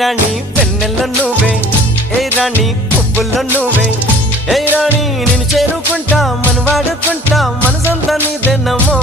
రాణి వెన్నెల్లో నువ్వే, ఏ రాణి పువ్వుల్లో నువ్వే, ఏ రాణి నేను చేరుకుంటా, మనం వాడుకుంటా, మనసంతా నీదేనమ్మో.